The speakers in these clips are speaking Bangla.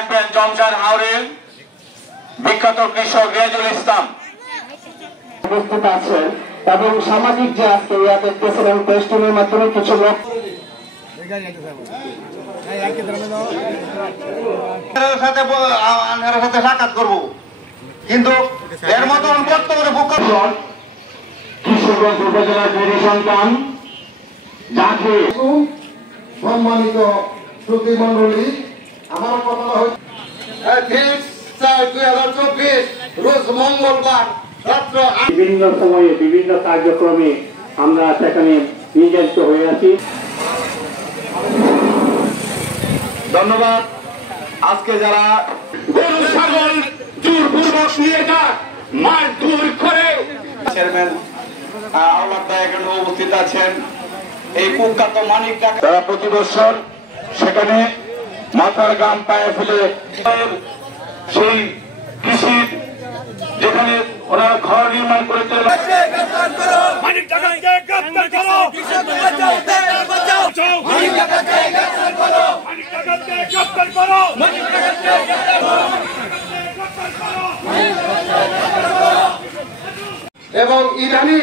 রাখবেন জমশান হাওরের বিখ্যাত কৃষক রিয়াজুল ইসলাম উপস্থিত আছেন এবং সামাজিক যে আজকে ইয়া দেখতেছেন এবং টেস্টিংয়ের মাধ্যমে কিছু লোক সাথে সাক্ষাৎ করবো, কিন্তু এর মতো কিশোরগঞ্জ উপজেলার বীর সন্তান যাকে সম্মানিত প্রতিমন্ডলী, আমার কথা হচ্ছে 2024 রোজ মঙ্গলবার রাত্র বিভিন্ন সময়ে বিভিন্ন কার্যক্রমে আমরা সেখানে নিয়োজিত হয়ে আছি। ধন্যবাদ। আজকে যারা গরু ছাগল জোরপূর্বক নিয়ে যায় মারধর করে চেয়ারম্যান আওলাদ ভাই এখানে উপস্থিত আছেন। এই কুখ্যাত মানিক তারা প্রতি বছর সেখানে মাথার গাম পায়ে ফেলে সেই কৃষির যেখানে ওনারা ঘর নির্মাণ করেছে এবং ইরানি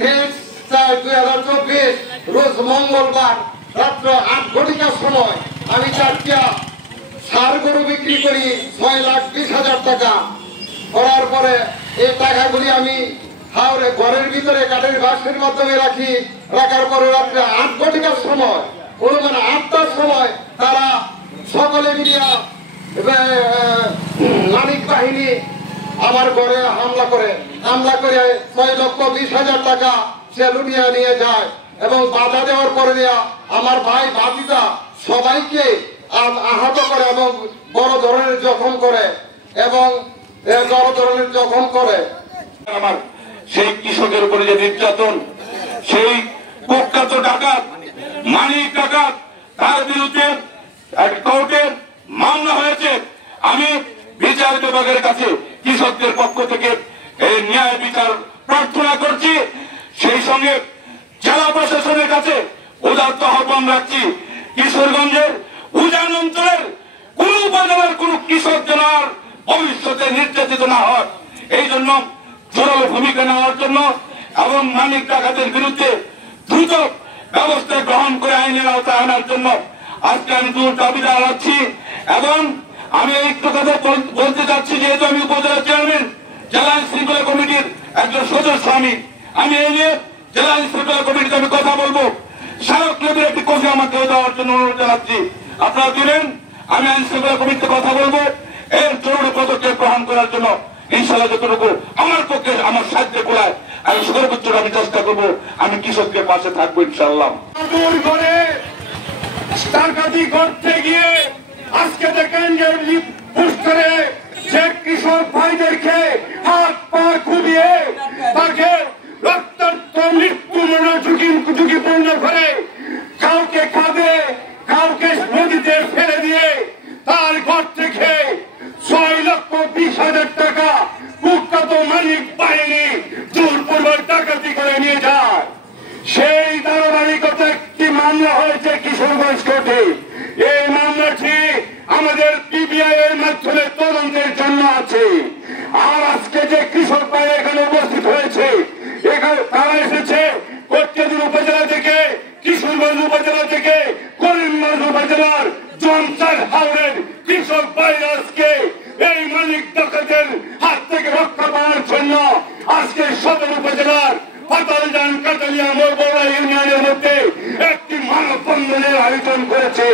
2024 রোজ মঙ্গলবার রাত্র 8 ঘটিকার সময় আমি 4টা ষাঁড় গরু বিক্রি করি 6,20,000 টাকা। করার পরে এই টাকাগুলি আমি হাওড়ে ঘরের ভিতরে কাঠের বাক্সের মাধ্যমে রাখার পরে রাত্রে 8 ঘটিকার সময় অনুমান 8টার সময় তারা সকলে মিলিয়া মানিক বাহিনী আমার ঘরে হামলা করে 6,20,000 টাকা সে লুটিয়ে নিয়ে যায় এবং বাধা দেওয়ার পরে দেওয়া আমার ভাই ভাতিজা সবাইকে আহত করে এবং বড় ধরনের জখম করে আমার সেই কৃষকের উপরে যে নির্যাতন, সেই কুখ্যাত ডাকাত মানিক ডাকাত, তার বিরুদ্ধে কোর্টের মামলা হয়েছে। আমি বিচার বিভাগের কাছে কৃষকদের পক্ষ থেকে এই ন্যায় বিচার প্রার্থনা করছি। সেই সঙ্গে জেলা প্রশাসনের কাছে উদাত্ত আহ্বান রাখছি, কিশোরগঞ্জের উজান অঞ্চলের কোন উপজেলার কোন কৃষক যেন আর ভবিষ্যতে নির্যাতিত না হয়, এই জন্য জোরালো ভূমিকা নেওয়ার জন্য এবং মানিক ডাকাতের বিরুদ্ধে দ্রুত ব্যবস্থা গ্রহণ করে আইনের আওতায় আনার জন্য আজকে আমি দাবি জানাচ্ছি। এবং আমি একটু কথা বলতে চাচ্ছি, যেহেতু আমি উপজেলা চেয়ারম্যান, জেলা আইন শৃঙ্খলা কমিটির একজন সদস্য, আমি এই নিয়ে জেলা আইন শৃঙ্খলা কমিটিতে আমি কথা বলবো। স্মারক লেবের একটি কপি আমাকে দেওয়ার জন্য অনুরোধ জানাচ্ছি। আপনারা দিলেন, আমি আইন শৃঙ্খলা কমিটিতে কথা বলবো, এর জরুরি পদক্ষেপ গ্রহণ করার জন্য ইনশাআল্লাহ যতটুকু আমার পক্ষে আমার সাহায্য করায় আমি সর্বোচ্চ আমি চেষ্টা করবো। আমি কৃষকদের পাশে থাকবো ইনশাআল্লাহ। ডাকাতি করতে গিয়ে আজকে দেখেন যে পুষ্করে যে কৃষক ভাইদেরকে হাত পা খুবিয়ে তাকে রক্তাক্ত মৃত্যুমূল্য ঝুঁকিপূর্ণ করে কাউকে খাদে কাউকে নদীতে ফেলে দিয়ে তার ঘর থেকে 6,20,000 টাকা কুখ্যাত মানিক বাহিনী জোরপূর্বক ডাকাতি করে নিয়ে যায়। সেই ধারাবাহিকতা একটি মামলা হয়েছে কিশোরগঞ্জ কোর্টে। এই মামলাটি আমাদের পিবিআই এর মাধ্যমে তদন্তের জন্য আছে। আর আজকে যে কৃষক ভাই এখানে উপস্থিত হয়েছে, তারা এসেছে কোটকেদুর উপজেলা থেকে, কিশোরগঞ্জ উপজেলা থেকে, করিমগঞ্জ উপজেলার জমশান হাওরের কৃষক ভাইরা আজকে এই মানিক ডাকাতের হাত থেকে রক্ষা পাওয়ার জন্য আজকে সদর উপজেলার পাতালজান কাটালিয়া মোরবড়া ইউনিয়নের মধ্যে একটি মানববন্ধনের আয়োজন করেছে।